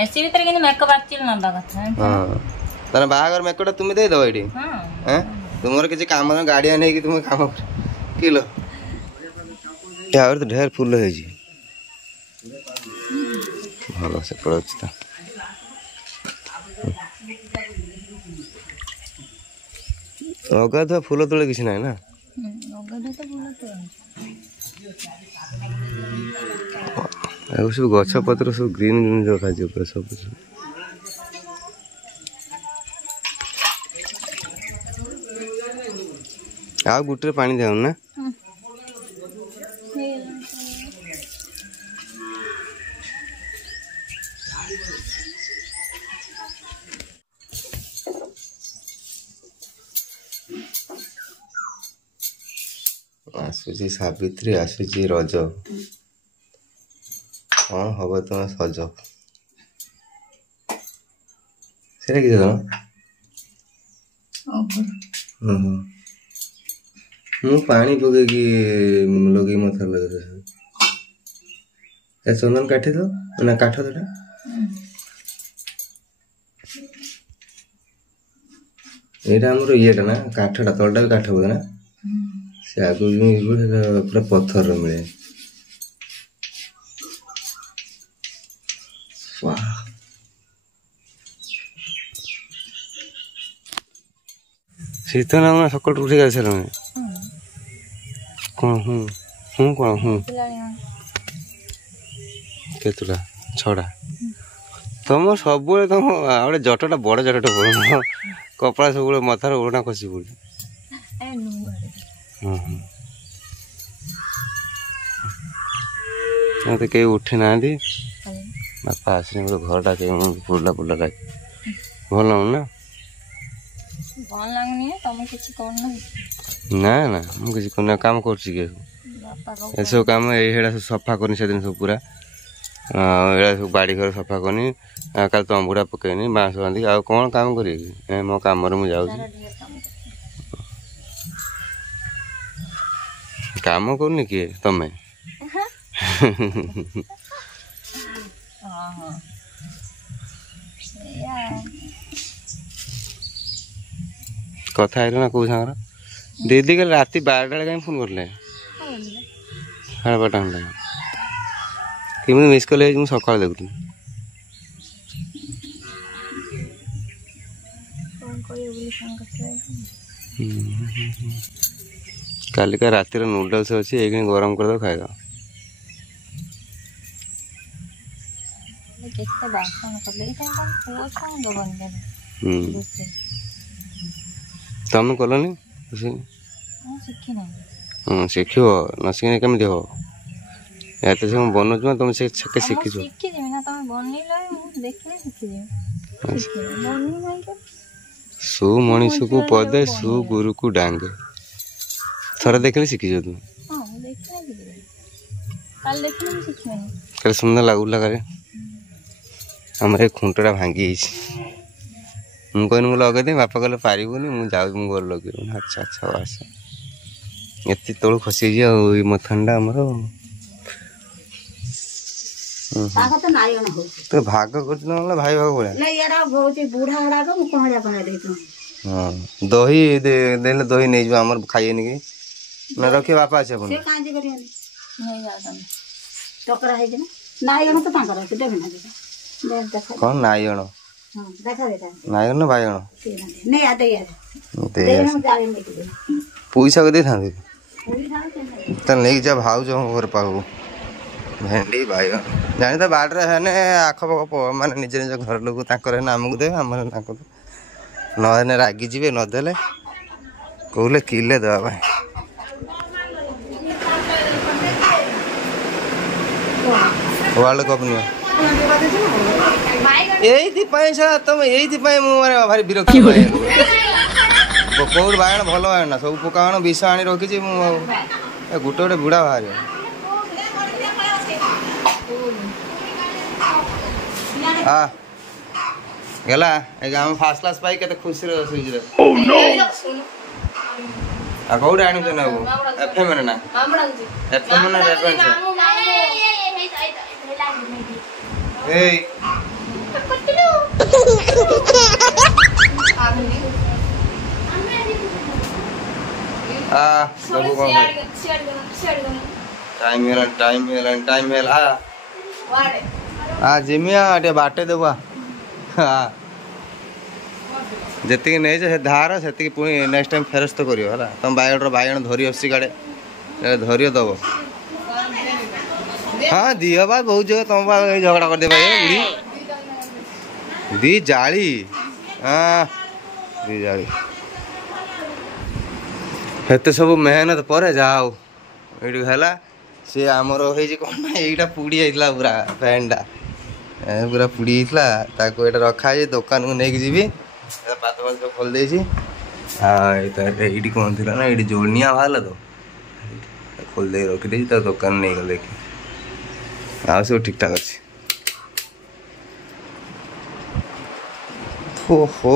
AC भीतर किन makeup actually नबा कथा हां तने बाहागर मेकअप तुम दे दो एडी हां हैं तुमर किसी काम न गाड़िया नहीं कि तुम काम किलो यार तो ढेर फूल है जी भलो से पड़छ त अगाध फूल तोले किसी ना ना अगाध तो फूल तो सब गछ पत्र सब ग्रीन ग्रीन जो खाई ऊपर सब आ गुटे पानी जाऊ ना आसुची सावित्री आसुची रज हाँ हम तुम सज से कि मु पानी पके लगे मत लगे चंदन काटे दो ना काठ दो यहाँ आमर येटा ना काठटा तलटा भी काठ बोधे ना से आगु पूरा पत्थर मिले शीत ना सकाल उठे गए कौन हूँ कौन हूँ केतुटा छड़ा तुम सब तुम आगे जटटा बड़ जटटा पड़ कपड़ा सब मथार ओढ़ना खसी पड़े मत कहीं उठी ना बापा आस घरटा पुरला पुरला लगे भल ना भल लगनी तुम किसी ना ना मुझे करना काम कर सब काम ये सफा करनी से दिन सब पूरा सब बाड़ी घर सफा करनी कल तंबुड़ा पकईनी बाँस बांधिक आ कौन काम करी मो कम जाऊँ काम करनी किए तमें कथा ना कौ सांग दीदी कल रात 12टा कहीं फोन करले 12:30 घंटा कि मिस कले सका देखुनी काली का रात नूडल्स अच्छी एक गरम कर दो खाएगा तुम कलनी शिख न शिखे कमी हो एत सब बनौ तुम से शिखी सु मनीष को पदे सु गुरु को डांगे थोड़ा देखले शिखी तुम कल सुंदर लगुला करे हमारे खुंटा भांगी मुझे कहनी लगे बापा कहले पारिबुनि मुझे जाऊँ घर लगे अच्छा अच्छा आस एत तलू खसी मथानटा आमर तो भाग कर भाई भाग हाँ दही देने दही नहीं जो आमर खाइए कि ना रखिए बापा अच्छे कौन नाइगण नाइगण ना बाइगण पैसा दे था नहीं जा भाव जो घर पाक भेंडी बैगन जानी तो बाड़े है आखपाख माने निज निज घर लोग आमको देवे आम ना रागी जी नदेले कहले किले देवा वर्ल्ड कप नियो तुम ये भारी विरक्ति कौट बागण भल बागण सब पोका विष आनी रखी गोटे गोटे बुढ़ा बाहर गला आम फास्ट क्लास पाई के खुशी रे कौटे आनु ना एफएम ना एफएम ना ସବୁ କଣ ଟାଇମ ହେଲା ଜିମିଆ ଟିକେ ବାଟେ ଦେବା ଯେତିକି ନେଇଛ ସେ ଧାର ସେତିକି ପୁଣି ନେକ୍ସଟ ଟାଇମ୍ ଫେରସ୍ତ କରିବ ହେଲା। ତମ ବାଇଗଣ ଧରି ଆସୁଛି ଗାଡ଼େ ଧରିବ ଦବ। ହଁ ଦିଅ ବା ବହୁତ ଝିଅ ତମ ବା ଝଗଡ଼ା କରିଦେବା ବୁଢ଼ୀ ଦି ଜାଳି ହଁ ଦି ଜାଳି ଏତେ ସବୁ ମେହନତ ପରେ ଯାହା ହଉ ଏଇଠି ହେଲା। ସିଏ ଆମର ହେଇଛି କ'ଣ ନା ଏଇଟା ପୁଡ଼ି ଯାଇଥିଲା ପୁରା ଫ୍ୟାନ୍ଟା ପୁରା ପୁଡ଼ି ଯାଇଥିଲା ତାକୁ ଏଇଟା ରଖା ହେଇଛି ଦୋକାନକୁ ନେଇକି ଯିବି ପାତ ସବୁ ଖୋଲି ଦେଇଛି। ଏଇଠି କ'ଣ ଥିଲା ନା ଏଇଠି ଜୋନିଆ ବାହାରିଲା ତ ଖୋଲି ଦେଇକି ରଖିଦେଇଛି ତାକୁ ଦୋକାନ ନେଇଗଲେ ଦେଖି ଆଉ ସବୁ ଠିକଠାକ୍ ଅଛି। ଓହୋ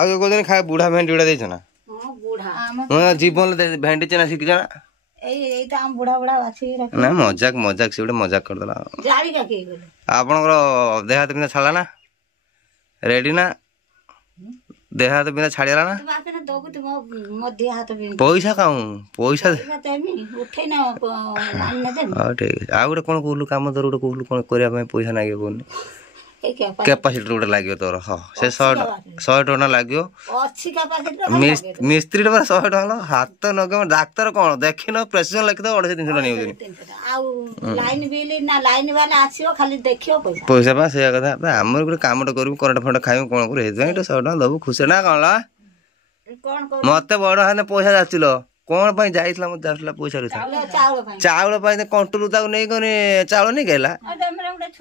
ଆଉ କହୁଛନ୍ତି ଖାଇ ବୁଢ଼ା ଭେଣ୍ଡି ଗୁଡ଼ା ଦେଇଛ ନା ଜୀବନ ଭେଣ୍ଡି ଚେନା ଶିଖିଛ ନା ନା ମଜାକ ସେ ଗୋଟେ ମଜାକ କରିଦେଲା। ଆପଣଙ୍କର ଦେହ ହାତ ବିନ୍ଧା ଛାଡ଼ିଲା ନା ରେଡି ନା ଦେହ ହାତ ବିନ୍ଧା ଛାଡ଼ିଗଲା ନା ପଇସା କାଉଁ ପଇସା ହଉ ଠିକ ଅଛି। ଆଉ ଗୋଟେ କ'ଣ କହୁଲୁ କାମ ତୋର ଗୋଟେ କହୁଲୁ କ'ଣ କରିବା ପାଇଁ ପଇସା ନାଗିବ କହୁନି कैपासिटी गोटे लगे तोर हाँ से 100 टका लगे मिस्त्री 100 टका हाथ नगे डाक्तर कौन देख न प्रेसक्रिप्शन लिखिद 250 पैसा पा से कथा आम गोटे कम करूँ करंट फंड खाइब कौन कर 100 टका दबू खुशी ना कौन मत बड़ हाथ पैसा जाचिल कौन जाइला मत पैसा चाउल कंट्रोल नहीं कौन चाउल नहीं कहला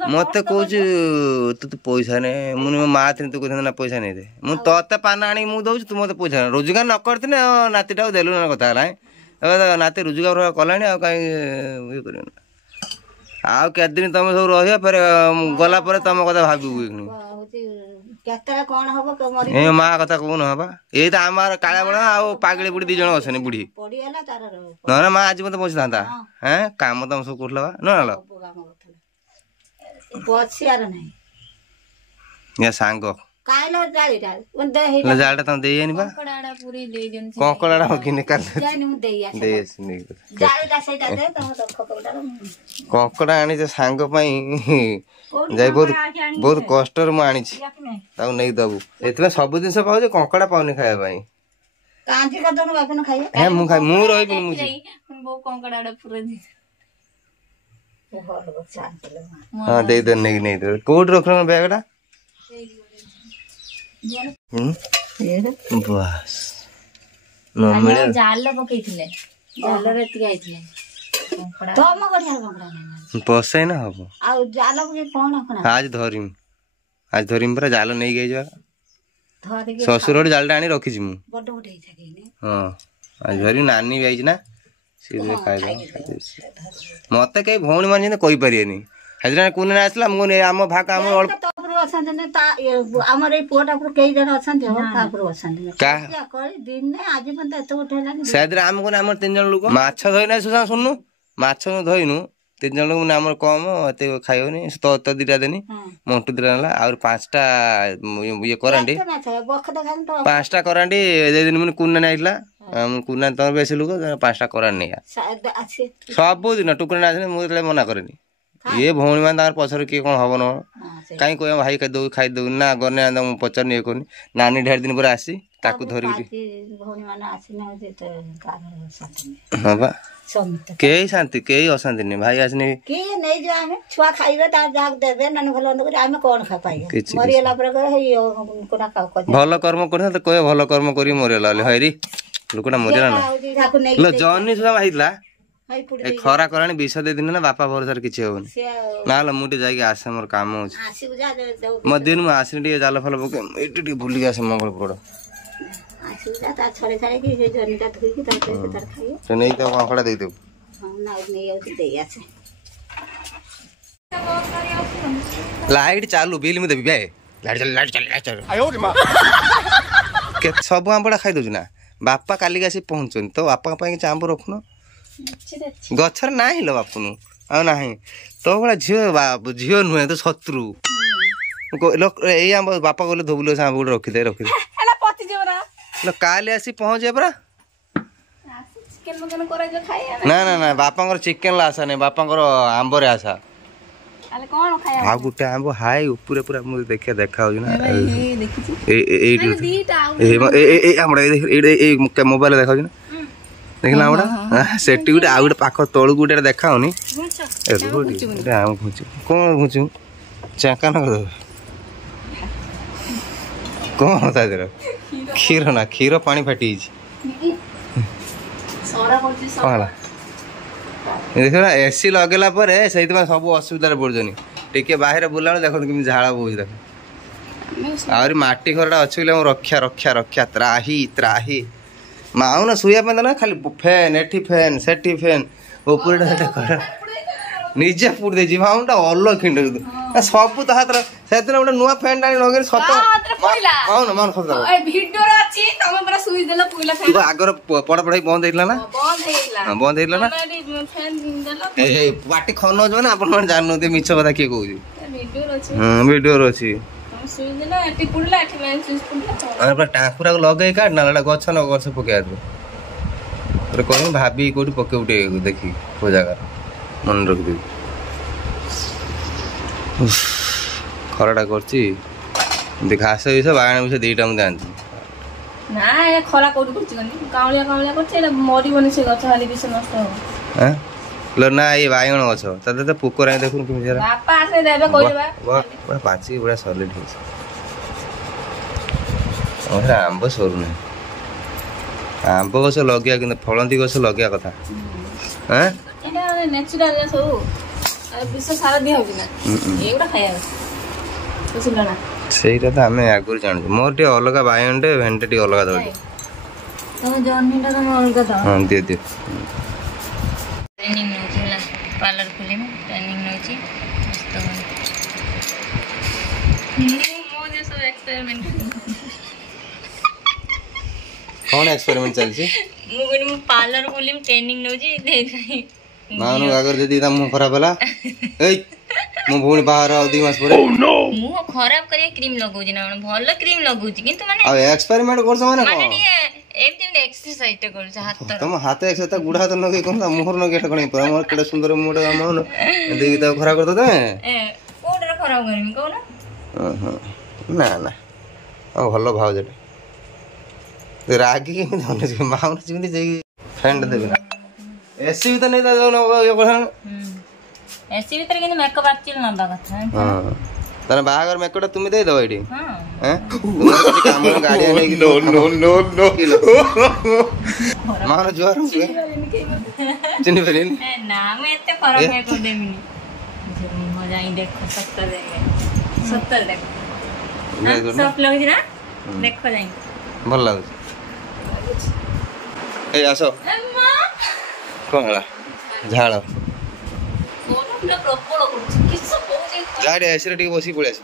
मत कौच तू पैसा ने मुझे मो माँ थी तू कहते ना पैसा नहीं दे मुझे तोते पान आनी मुझे दौर तू मत पैसा रोजगार न करती नातीटा देलु ना कथा है नाती रोजगार कला कहीं आउ के दिन तुम सब रही फिर गला तुम कथा भाव माँ कथा कौन हवा ये तो आम काला बड़ा आ पागली बुढ़ी 2 जन अच्छे बुढ़ी ना माँ आज मत पहुँची था हैं काम तुम सब कर ना सांग जालटा तुम दे कंकड़ा कंकड़ा आनी सांग जाई बहुत कष्ट आनी नहीं दबू ए सब जिन पाऊ कंकड़ा पाऊनी खाया हाँ दे नहीं कौट रख बैगटा बस जाल पकईले पसई ना हम आज धरमी पूरा जाल नहीं गई ससुर जालटा आनी रखी हाँ आज धरमी नानी भी आई ना मत कई भौणी मान कही पारे हजरा कौन आसला मुझे आम भाग आम आम को 3 जन लोक माछ धोना शुणु माछ धोइनु 3 जन लोक आम कम एत खाइबनी तो 2टा देनी मंटू 2टा ना आ 5टा ये करांडी 5टा करांडी दिन मैंने कुना नहीं कुना तुम बेसी लोक 5टा करांडी नहीं सब दिन टुकुरा आस मुझे मना करेनि ये भौणी मान पछर किए कौन हम न कहीं कह भाई खाई दौ ना गने पचार ये कौन नानी ढेर दिन पर आसी ताकू धर हाँ बा कई शांति कई अशांति नहीं भाई आसने भल कर्म कर कह भल कर्म कर मरीगला हरी लोकटा मरीगला ना जनी सुधा भाईला खरा कराणी विष दे दिन ना बापा भरोसा किसी हेनी ना मुझे जाके आसे मोर काम मो दिन मुझे आसनी जाल फल पके बुलिक आसे मंगलपुर नहीं तो कंकड़ा दे देव लाइट चालू बिल में देवी भाई लाइट चल सब आंबड़ा खाई दौर ना बापा कालिक आसी पहुँचनी तो बापा चांब रखुन गचर ना लो बापू ଆଉ ନାହିଁ ତୋ ଭଳିଆ ଝିଅ ନୁହେଁ ତ ଶତ୍ରୁ ଏଇ ଆମ ବାପା କହିଲେ ଧୋବୁଲ ଆମ୍ବ ଗୋଟେ ରଖିଦେ କାଲି ଆସି ପହଞ୍ଚିବା ପରା ନା ନା ନା ବାପାଙ୍କର ଚିକେନ ଆଶା ନାହିଁ ବାପାଙ୍କର ଆମ୍ବରେ ଆଶା ଆଉ ଗୋଟେ ଆମ୍ବ ହାଇ ଉପରେ ପୁରା ମୁଁ ଦେଖିବା ଦେଖା ହଉଛି ନା ମୋବାଇଲ ଦେଖା ହଉଛି ନା ଦେଖିଲା ଆମଟା ସେଠି ଗୋଟେ ଆଉ ଗୋଟେ ପାଖ ତଳକୁ ଗୋଟେ ଦେଖା ହଉନି କଣ ଘୁଞ୍ଚୁ ଚାଙ୍କା ନା କଣ ତା ଦେହର କ୍ଷୀର ନା କ୍ଷୀର ପାଣି ଫାଟି ଯାଇଛି କଣ ହେଲା ଦେଖ ନା ଏସି ଲଗେଇଲା ପରେ ସେଇଥିପାଇଁ ସବୁ ଅସୁବିଧାରେ ପଡୁଛନ୍ତି ଟିକେ ବାହାରେ ବୁଲାବେଳେ ଦେଖନ୍ତୁ କେମିତି ଝାଳ ବହୁଛି ଦେଖ ଆହୁରି ମାଟି ଘରଟା ଅଛି ବୋଲି ରକ୍ଷା ରକ୍ଷା ରକ୍ଷା ତ୍ରାହି ତ୍ରାହି ମାଉନ ଶୋଇବା ପାଇଁ ଦେଲା ଖାଲି ଫ୍ୟାନ୍ ଏଠି ଫ୍ୟାନ୍ ସେଠି ଫ୍ୟାନ୍ ଉପରେ ନିଜେ ପୁଡ଼ି ଦେଇଛି ମାଉନଟା ଅଲ ଖିଣ୍ଡ ସବୁ ତା ହାତରେ ସେଦିନ ଗୋଟେ ନୂଆ ଫ୍ୟାନ୍ ଟା ଲଗେଇ ସତ ମାଉନ ମାଉନ ସତ ଆଗର ପଢାପଢି ବନ୍ଦ ହେଇଥିଲା ନା ବନ୍ଦ ହେଇଥିଲା ନା ପାଟି ଖନଉଛି ମାନେ ଆପଣ ମାନେ ଜାଣିନଥିବେ ମିଛ କଥା କିଏ କହୁଛି ଭିଡିଓରେ ଅଛି ଟାଙ୍କୁରାକୁ ଲଗେଇ କାଟ ନା ଗଛ ନ ଗଛ ପକେଇବା କହିବି ଭାବି କୋଉଠି ପକେଇବୁ ଟିକେ ଦେଖିକି କୋଉ ଜାଗାରେ ମନେ ରଖିଦେବି ଖରାଟା କରୁଛି ଘାସ ବିଷ ବାଗାଣ ବିଷ ଦିଟା ମୁଁ ଜାଣିଛି ନା ଏ ଖରା କୋଉଠି କରୁଛି କାଉଁଳିଆ କାଉଁଳିଆ କରୁଛି ଏଇଟା ମରିବନି ସେ ଗଛ ଖାଲି ବିଷ ନଷ୍ଟ ହବ ନା ଏଇ ବାଇଗଣ ଗଛ ତା ପୋକ ରାଇ ଦେଖୁନୁ କେମିତି ବାପା ଆସେ ଦେବେ କହିବା ପାଚି ପୁରା ସଲିଡ ହେଇଛି ଆମ୍ବ ସରୁନାହିଁ ଆମ୍ବ ଗଛ ଲଗେଇବା କିନ୍ତୁ ଫଳନ୍ତି ଗଛ ଲଗେଇବା କଥା ନେଚୁରାଲ ସବୁ ବିଷ ସାର ଦିଆ ହଉଛି ନା ଏଇଗୁଡ଼ା ଖାଇବା ବୁଝିଲ ନା ସେଇଟା ତ ଆମେ ଆଗରୁ ଜାଣୁଛୁ ମୋର ଟିକେ ଅଲଗା ବାଇଗଣଟେ ଭେଣ୍ଡି ଟିକେ ଅଲଗା ଦଉଛି ତମ ଜହ୍ନିଟା ତମ ଅଲଗା ଦବ ହଁ ଦିଅ ଦିଅ ଟ୍ରେନିଂ ନେଉଛି ହେଲା ପାର୍ଲର ଖୋଲିମି ଟ୍ରେନିଂ ନେଉଛି ସବୁ ଏକ୍ସପେରିମେଣ୍ଟ କଣ ଏକ୍ସପେରିମେଣ୍ଟ ଚାଲିଛି ମୁଁ କହିଲି ମୁଁ ପାର୍ଲର ଖୋଲିମି ଟ୍ରେନିଂ ନେଉଛି ମାଉନ ଆଗରେ ଯଦି ତା ମୁହଁ ଖରାପ ହେଲା ଏଇ ମୋ ଭଉଣୀ ବାହାର ଆଉ 2 ମାସ ପରେ ମୁହଁ ଖରାପ କରିବା କ୍ରିମ ଲଗାଉଛି ନା ଭଲ କ୍ରିମ ଲଗାଉଛି କିନ୍ତୁ ମାନେ ଆଉ ଏକ୍ସପେରିମେଣ୍ଟ କରୁଛ ମାନେ କଣ ଏମିତି ଏକ୍ସରସାଇଜ ଟା କରୁଛ ହାତ ତମ ହାତ ଏକ୍ସରସାଇଜ ତା ଗୁଡ ହାତ ଲଗେଇ କଣ ମୁହଁର ଲଗେଇ କଣ ପୁରା ମୋର କେଡେ ସୁନ୍ଦର ମୁହଁଟା ମାଉନ ଦେଇକି ତାକୁ ଖରାପ କରିଦો ତମେ କୋଉଟାରେ ଖରାପ କରିମି କହୁନ ନା ନା ଆଉ ଭଲ ଭାଉଜଟା ରାଗି କେମିତି ଅନୁଛି ମାଉନ ଯେମିତି ଯାଇକି ଫ୍ରେଣ୍ଡ ଦେବି ନା ଏସି ଭିତରେ ନେଇ ଏସି ଭିତରେ କିନ୍ତୁ ମେକଅପ୍ ଆକ୍ଚୁଆଲି ନବା କଥା ତାହେଲେ ବାହାଘର ମେକଅପଟା ତୁମେ ଦେଇଦବ ଏଇଠି ମାଉନ ଜୁହାର ଚିହ୍ନି ପାରିନି ନା ମୁଁ ଏତେ ଖରାପ ମେକଅପ୍ ଦେବିନି ଯାଇ ଦେଖ ସତରେ ଦେଖ ସଫ୍ଟ ଲାଗୁଛି ନା ଦେଖ ଯାଇ ଭଲ ଲାଗୁଛି ଏଇ ଆସ କଣ ହେଲା ଝାଳ ଯାହା ଏସିରେ ଟିକେ ବସିକି ପଳେଇ ଆସ